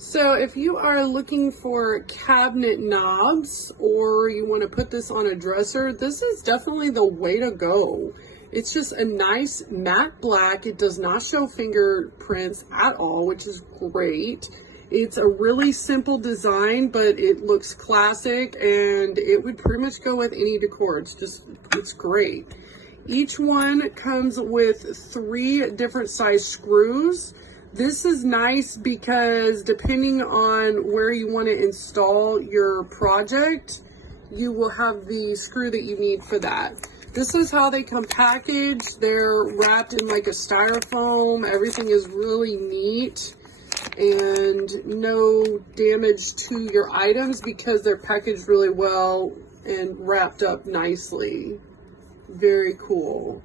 So if you are looking for cabinet knobs or you want to put this on a dresser, this is definitely the way to go. It's just a nice matte black. It does not show fingerprints at all, which is great. It's a really simple design, but it looks classic and it would pretty much go with any decor. It's great. Each one comes with 3 different size screws. This is nice because depending on where you want to install your project, you will have the screw that you need for that. This is how they come packaged. They're wrapped in like a styrofoam. Everything is really neat and no damage to your items because they're packaged really well and wrapped up nicely. Very cool.